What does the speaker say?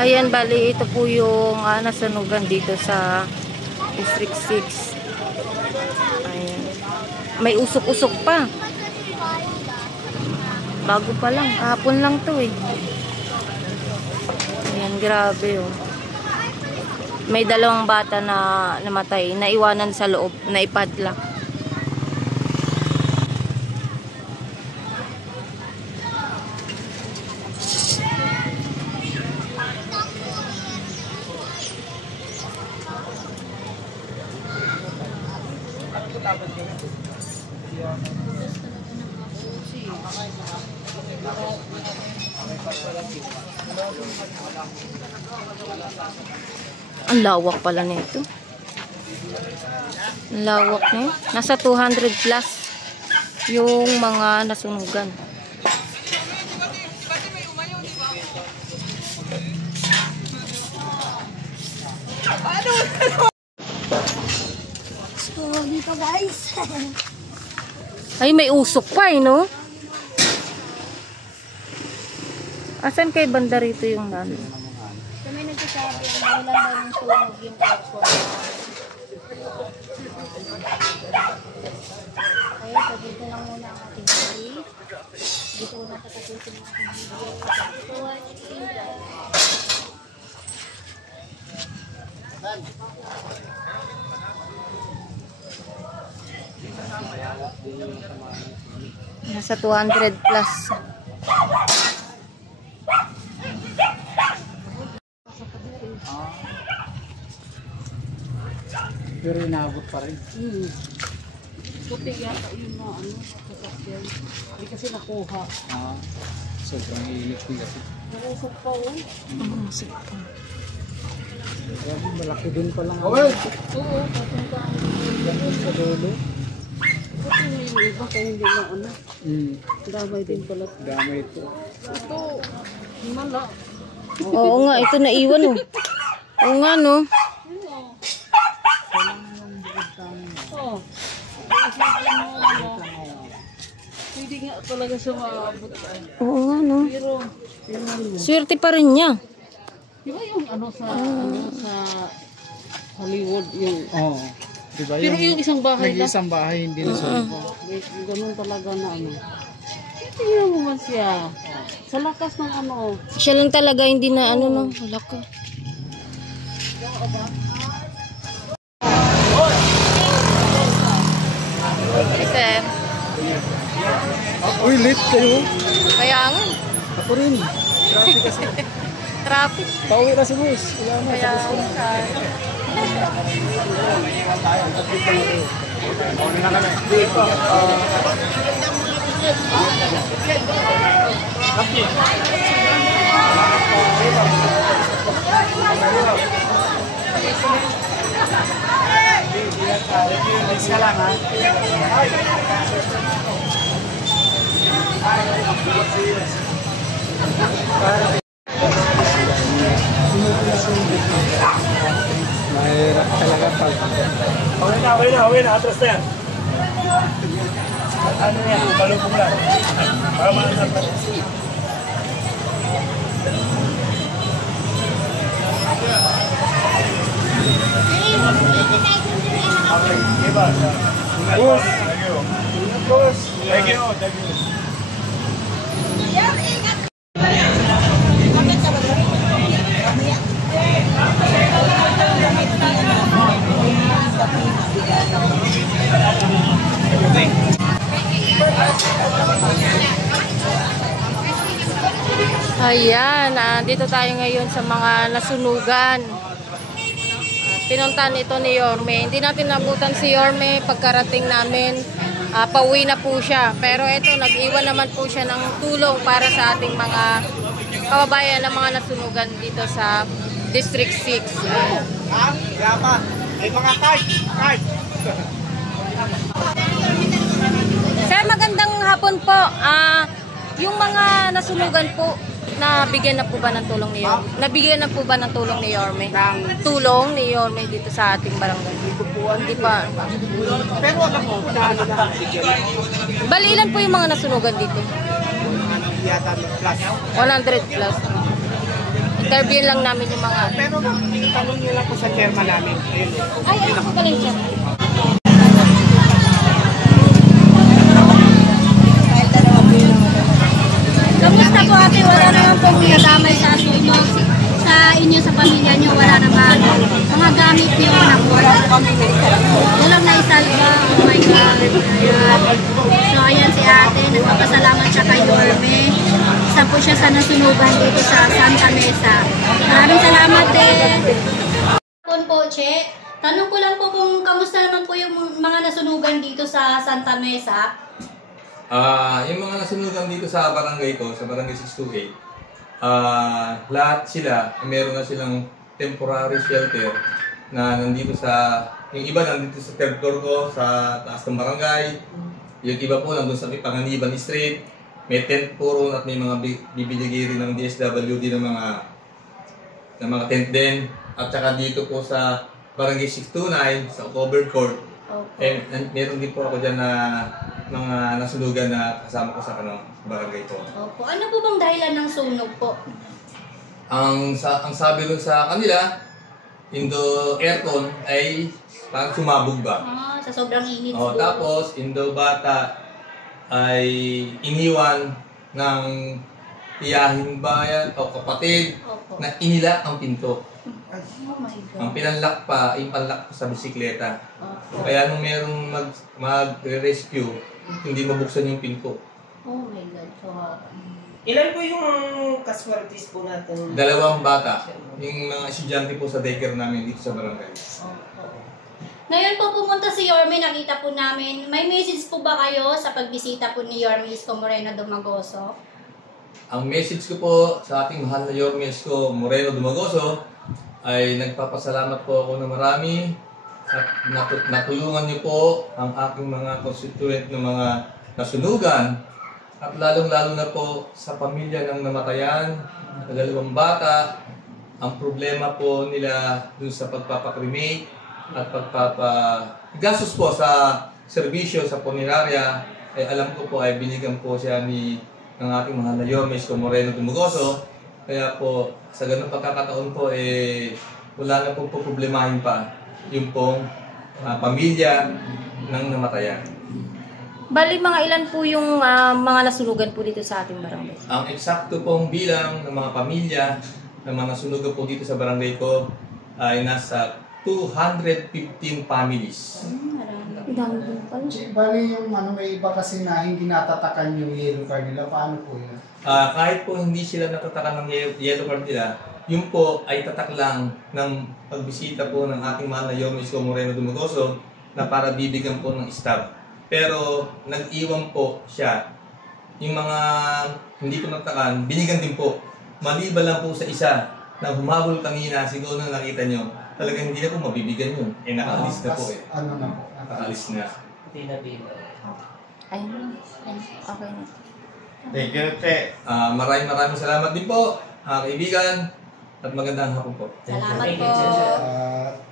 Ayan, bali ito po yung nasunugan dito sa District 6. Ayan. May usok-usok pa. Bago pa lang. Kahapon lang to eh. Ayan, grabe oh. May dalawang bata na namatay. Naiwanan sa loob. Naipadlock. Ang lawak pala nito. Ang lawak na. Nasa 200 plus yung mga nasunugan. So, dito guys. Ay, may usok pa eh, no? Asan kay banda rito yung ano? Kami nagsasabi ang dahilan daw ng sunog yung aircon. Okay, so dito lang muna ang ating video. Dito muna tatapusin ang ating video. So, Nasa 200 plus. Pero inaabot pa rin. puti yata yun na ano, sasakyan. Hindi kasi nakuha. Sobrang init din kasi. Narusok pa oh. Usok pa. Grabe, malaki din pa lang. Oo, patuntaan Ganun sa dulo. puti na yung iba kaya hindi na ano. Damay din pala. Damay ito. Ito, mala. Oo nga, ito naiwan oh. Oo nga no. Oo. Hindi nga talaga siya maabot. Oo nga no. Pero, tingnan mo. Swerte pa rin niya. Di ba yung ano sa, ano sa Hollywood yung... Oo. Diba Pero yung isang bahay lang. Nag-isang bahay, hindi na sunog. Ganun talaga na ano. Tingnan mo man siya. Sa lakas ng ano. Siya lang talaga hindi na ano no. Wala ko. Ito Uy, late kayo. kaya nga. Ako rin. Traffic kasi. Traffic. Pauwi na si Luis. Wala na. Kaya Tapos ko na. Mahirap talaga pag... Okay na, atras na yan. Ano yan, balubong lang. Para maasap na. Okay, iba. Boss. Boss. Thank you. Thank you. Ayan, dito tayo ngayon sa mga nasunugan. Pinuntahan ito ni Yorme. Hindi natin nabutan si Yorme pagkarating namin. Pauwi na po siya. Pero ito, nag-iwan naman po siya ng tulong para sa ating mga kababayan na mga nasunugan dito sa District 6. May mga card. Sir, magandang hapon po. Yung mga nasunugan po, nabigyan na po ba ng tulong ni Yorme? Nabigyan na po ba ng tulong ni Yorme? Tulong ni Yorme dito sa ating barangay? Hindi pa. Pero alam mo, paano na? Bali, ilan po yung mga nasunugan dito? Yata plus. 100 plus. interview lang namin yung mga ano. Pero tanong niyo lang po sa chairman namin. Ayun. Ay, ano po pala yung chairman? Kamusta po ate? Wala naman pong nadamay sa sunog sa inyo, sa pamilya nyo. Wala naman. Mga gamit po yung nakuha. Walang naisalba. Oh my God. Ayan. So ayan si ate. Nagpapasalamat siya kay Yorme. Isa po siya sa nasunugan dito sa Santa Mesa. Maraming salamat po, Che. Tanong ko lang po kung kamusta naman po yung mga nasunugan dito sa Santa Mesa. Yung mga nasunugan dito sa barangay ko, sa barangay 628, lahat sila, meron na silang temporary shelter na nandito sa, yung iba nandito sa third floor ko, sa taas ng barangay, yung iba po nandun sa Panganiban Street, may tent po ron at may mga bibigay rin ng DSWD ng mga tent din, at saka dito po sa barangay 629, sa covered court, meron din po ako dyan na mga nasunugan na kasama ko sa barangay ko. Opo. Ano po bang dahilan ng sunog po? Ang sabi nun sa kanila, indo aircon ay parang sumabog ba. Sa sobrang init O, tapos indo bata ay iniwan ng tiyahing bayan o kapatid Opo. na inilak ang pinto. Oh my God. Ang pinanlak pa, ipanlak sa bisikleta. Opo. Kaya nung merong mag-rescue, hindi mabuksan yung pinto. Oh my God. So, Ilan po yung casualties po natin? 2 bata. Yung mga estudyante po sa daycare namin dito sa barangay. ngayon po pumunta si Yorme, nakita po namin. May message po ba kayo sa pagbisita po ni Yorme Isko Moreno Dumagoso? Ang message ko po sa ating mahal na Yorme Isko Moreno Dumagoso ay nagpapasalamat po ako na marami at natulungan niyo po ang aking mga constituent ng mga nasunugan at lalong-lalo na po sa pamilya ng namatayan, na 2 bata. Ang problema po nila dun sa pagpapakremate at pagpapagastos po sa serbisyo sa punerarya, ay alam ko po ay binigyan po siya ng ating mahal na Yorme Isko Moreno Dumagoso. Kaya po, sa ganung pagkakataon po, wala na pong problemahin pa yung pong pamilya ng namatayan. Bali, mga ilan po yung mga nasunugan po dito sa ating barangay? Ang eksakto pong bilang ng mga pamilya ng mga nasunugan po dito sa barangay ko ay nasa 215 families. Dami po pala. Bali yung may iba kasi na hindi natatakan yung yellow card nila. Paano po yun? Kahit po hindi sila natatakan ng yellow card nila, yun po ay tatak lang ng pagbisita po ng ating mahal na Yorme Isko Moreno Dumagoso na para bibigyan po ng staff. Pero nag-iwan po siya. Yung mga hindi po natakan, binigyan din po. Maliban lang po sa isa na humabol kanina, siguro na nakita nyo, talagang hindi na po mabibigyan yun. Nakaalis na po Ano na po? Nakaalis na. Hindi na dito. Ayun. Okay na. Thank you, Te. Maraming salamat din po, kaibigan, at magandang hapon po. Salamat Thank po. you, Che.